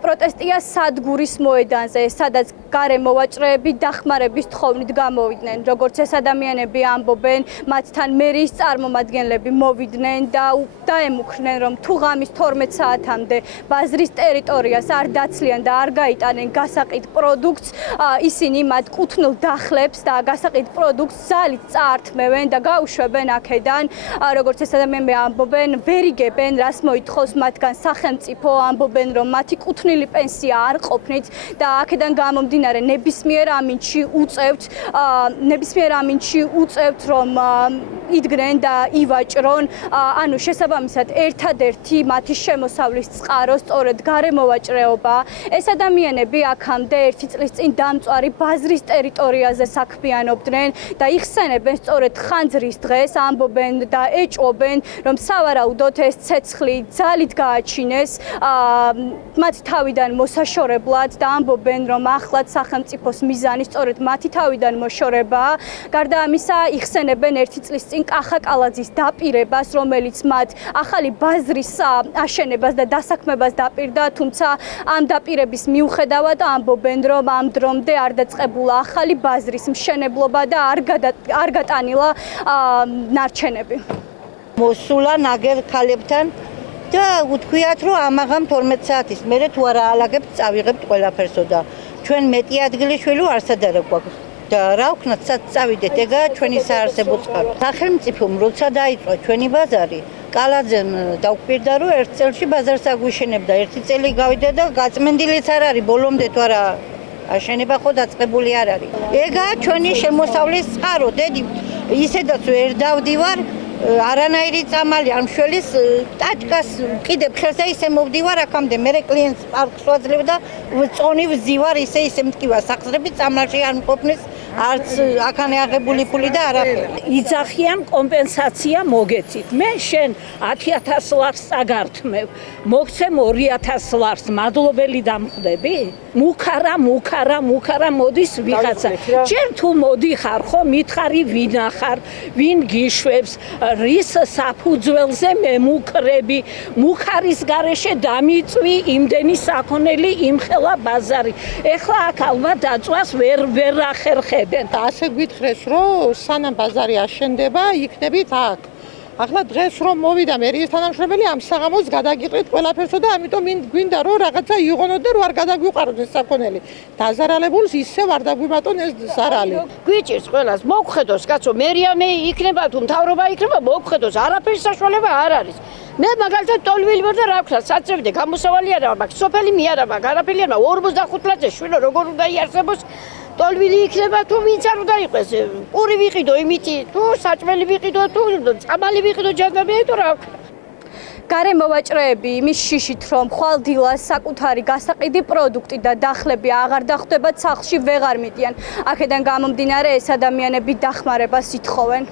პროტესტია სადგურის მოედანზე, სადაც გარემოვაჭრეები დახმარების თხოვნით გამოვიდნენ. Როგორც ეს ადამიანები ამბობენ, მათთან მერიის წარმომადგენლები მოვიდნენ და დაემუქრნენ, რომ თუ ღამის 12 საათამდე ბაზრის ტერიტორიას არ დაცლიან და არ გაიტანენ გასაყიდ პროდუქტს, ისინი მათ კუთვნილ დახლებს და გასაყიდ პროდუქტს ძალით წაართმევენ და გაუშვებენ აქედან. Როგორც ეს ადამიანები ამბობენ, ვერ იგებენ, რას მოითხოვს მათგან სახელმწიფო, ამბობენ, რომ მათი კუთვნილი პენსია არ ყოფნით და აქედან გამომდინარე ნებისმიერ ამინდში უწევთ, რომ იდგნენ და ივაჭრონ, ანუ შესაბამისად ერთადერთი მათი შემოსავლის წყარო სწორედ გარემოვაჭრეობა. ეს ადამიანები აქამდე 1 წლის წინ დამწვარი ბაზრის ტერიტორიაზე საქმიანობდნენ და იხსენებენ სწორედ ხანძრის დღეს, ამბობენ და ეჭვობენ, რომ სავარაუდოდ ეს ცეცხლი ძალით გააჩინეს მათ თავიდან მოსაშორებლად და ამბობენ, რომ ახლაც სახელმწიფოს მიზანი სწორედ მათი თავიდან მოშორებაა. გარდა ამისა, იხსენებენ 1 წლის წინ კახა კალაძის დაპირებას, რომელიც მათ ახალი ბაზრის აშენებას და დასაქმებას დაპირდა, თუმცა ამ დაპირების მიუხედავად ამბობენ, რომ ამ დრომდე არ დაწყებულა ახალი ბაზრის მშენებლობა და არ გატანილა ნარჩენები. მოსულა ნაგერ ქალებთან და უთქვიათ, რომ ამაღამ 12 საათის მერე თუ არა ალაგებთ, წავიღებთ ყველაფერსო და ჩვენ მეტი ადგილიშვილი არსად არ გვაქვს. და რა ვქნათ, სად წავიდეთ, ეგაა ჩვენი საარსებო წყარო. სახელმწიფომ როცა დაიწყო ჩვენი ბაზარი, კალაძემ დაუკვირდა, რომ 1 წელში ბაზარს აგვიშენებდა. 1 წელი გავიდა და გაწმენდილიც არ არის, ბოლომდე თუ არა აშენება ხო დაწყებული არ არის. ეგაა ჩვენი შემოსავლის წყარო, დედი, ისედაც ვერ დავდივარ, არანაირი წამალი არ მშველის ტაჭკას კიდევ ხელს და ისე მოვდივარ აქამდე, მერე კლიენტს პარკს ვაძლევ და წონი ვზივარ, ისე მტკივა სახსრები წამალში არ მყოფნის არც აქანე აღებული ფული და არაფერი. იძახიან კომპენსაცია მოგეცით. მე შენ 10,000 ლარს წაგართმევ, მოგცემ 2,000 ლარს, მადლობელი დამხვდები? მუქარა მოდის ვიღაცა. ჯერ თუ მოდიხარ ხო, მითხარი ვინ ახარ, ვინ გიშვებს, რის საფუძველზე მემუქრები, მუქარის გარეშე დამიწვი იმდენი საქონელი იმხელა ბაზარი. ეხლა აქ ალბათ დაწვას ვერ ახერხებენ. ასე გვითხრეს, რომ სანამ ბაზარი აშენდება, იქნებით აქ. ახლა დღეს რომ მოვიდა მერიის თანამშრომელი, ამ საღამოს გადაგიყრით ყველაფერსო და ამიტომ გვინდა რომ რაღაცა იღონოთ და რომ არ გადაგვიყაროთ ეს საქონელი. დაზარალებულს ისევ არ დაგვიმატონ ეს ზარალი. გვიჭირს ყველას, მოგხედოს კაცო, მერია მე იქნება თუ მთავრობა იქნება, მოგხედოს, არაფერი საშუალება არ არის. მე მაგალითად ტოლვილი ვარ და რა ვქნა, საწევდე გამოსავალი არა მაქვს, სოფელი მე არა მაქვს, არაფერი არა, 45 ლარზე შვილო როგორ უნდა იარსებოს. ტოლვილი იქნება თუ ვინც არ უნდა იყოს. პური ვიყიდო იმითი, თუ საჭმელი ვიყიდო, თუ წამალი ვიყიდო ჯანდაბია, თუ რა ვქნა. გარემოვაჭრეები იმის შიშით, რომ ხვალდილას საკუთარი გასაყიდი პროდუქტი და დახლები აღარ დახვდებათ სახლში ვეღარ მიდიან. აქედან გამომდინარე ეს ადამიანები დახმარებას ითხოვენ.